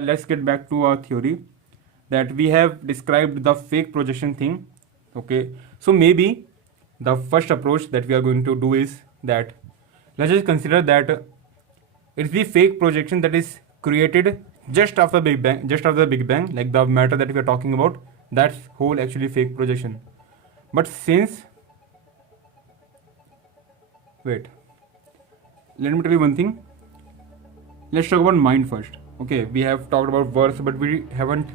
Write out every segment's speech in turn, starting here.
Let's get back to our theory that we have described the fake projection thing. Okay, so maybe the first approach that we are going to do is that let's just consider that it's the fake projection that is created just after Big Bang, just after the Big Bang, like the matter that we are talking about. That's whole actually fake projection. But since wait, let me tell you one thing. Let's talk about mind first. Okay, we have talked about verse, but we haven't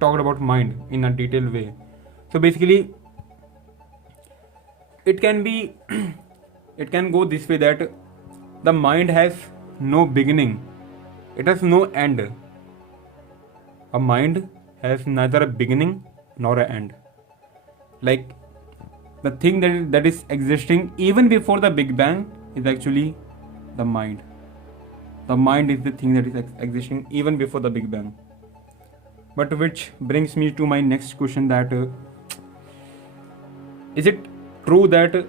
talked about mind in a detailed way. So basically, it can be, it can go this way that the mind has no beginning, it has no end. A mind has neither a beginning nor an end. Like the thing that is existing even before the Big Bang is actually the mind. The mind is the thing that is existing even before the Big Bang. But which brings me to my next question that is it true that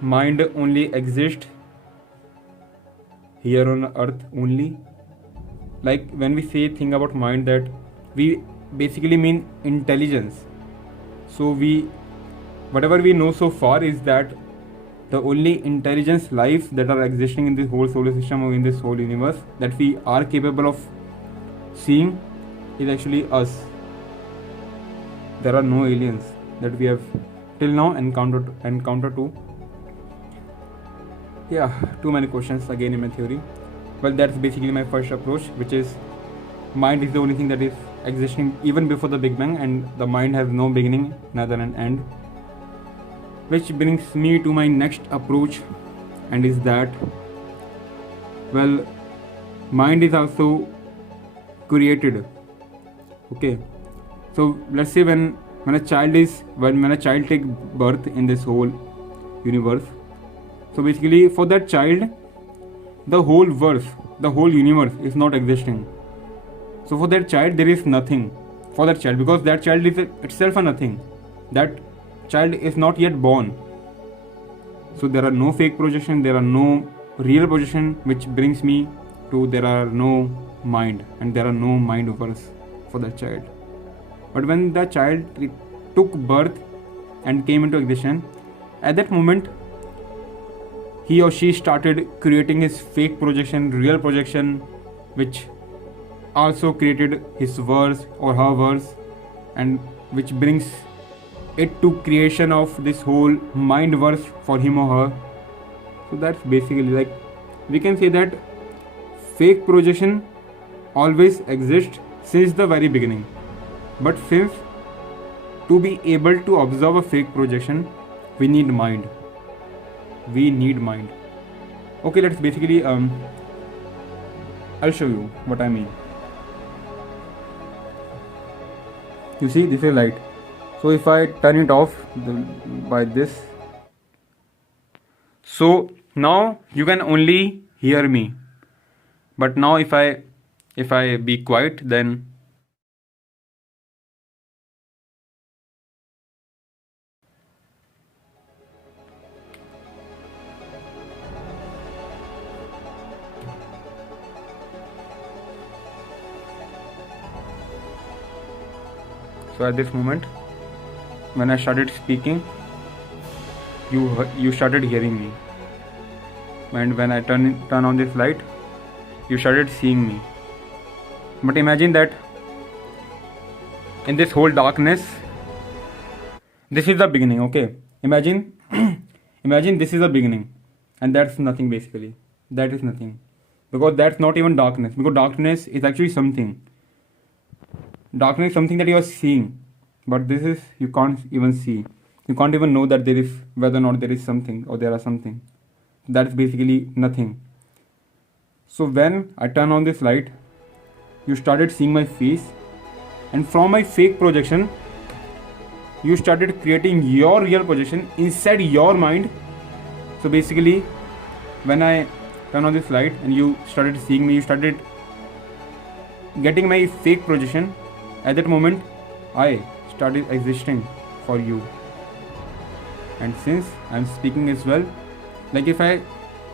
mind only exists here on earth only? Like when we say thing about mind, that we basically mean intelligence. So whatever we know so far is that the only intelligence life that are existing in this whole solar system or in this whole universe that we are capable of seeing is actually us. There are no aliens that we have till now encountered to. Yeah, too many questions again in my theory. Well, that's basically my first approach, which is mind is the only thing that is existing even before the Big Bang, and the mind has no beginning, neither an end. Which brings me to my next approach, and is that, well, mind is also created. Okay, so let's say when a child takes birth in this whole universe, so basically for that child the whole universe is not existing. So for that child there is nothing for that child, because that child is itself a nothing. That child is not yet born. So there are no fake projection, there are no real projection, which brings me to there are no mind, and there are no mind-verse for that child. But when the child took birth and came into existence, at that moment he or she started creating his fake projection, real projection, which also created his verse or her verse, and which brings it to creation of this whole mind verse for him or her. So that's basically, like, we can say that fake projection always exists since the very beginning. But since to be able to observe a fake projection, we need mind. Okay, let's basically I'll show you what I mean. You see, this is light. So if I turn it off by this, so now you can only hear me. But now if I be quiet, then so at this moment when I started speaking, you started hearing me, and when I turn on this light, you started seeing me. But imagine that in this whole darkness, this is the beginning. Okay, imagine this is the beginning, and that's nothing. Basically that is nothing, because that's not even darkness, because darkness is actually something. Darkness is something that you are seeing, but this is, you can't even see. You can't even know that there is, whether or not there is something or there are something. That's basically nothing. So when I turn on this light, you started seeing my face, and from my fake projection, you started creating your real projection inside your mind. So basically, when I turn on this light and you started seeing me, you started getting my fake projection. At that moment, I started existing for you. And since I'm speaking as well, like if I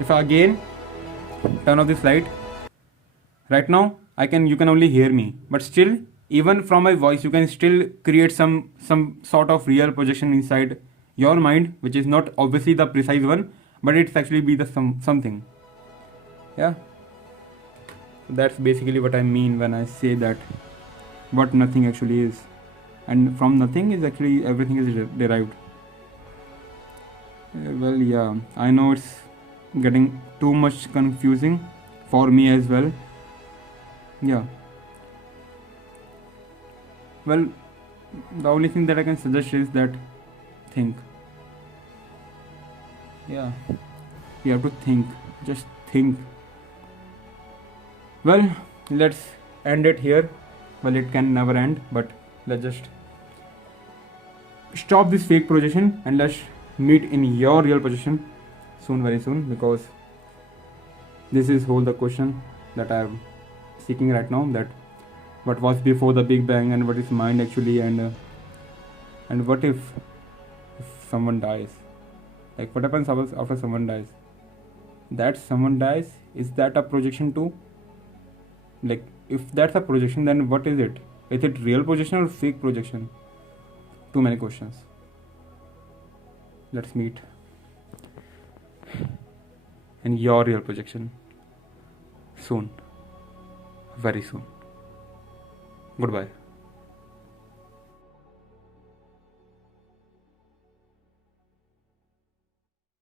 again turn off this light, right now you can only hear me, but still, even from my voice, you can still create some sort of real projection inside your mind, which is not obviously the precise one, but it's actually be the something. Yeah. That's basically what I mean when I say that what nothing actually is, and from nothing is actually everything is derived. Well, yeah, I know it's getting too much confusing for me as well. Yeah. Well, the only thing that I can suggest is that think. Yeah, you have to think. Just think. Well, let's end it here. Well, it can never end, but let's just stop this fake projection and let's meet in your real projection soon, very soon, because this is whole the question that I am seeking right now, that what was before the Big Bang and what is mind actually, and what if someone dies, like what happens after someone dies, that someone dies, is that a projection too? Like if that's a projection, then what is it? Is it real projection or fake projection? Too many questions. Let's meet in your real projection soon, very soon. Goodbye.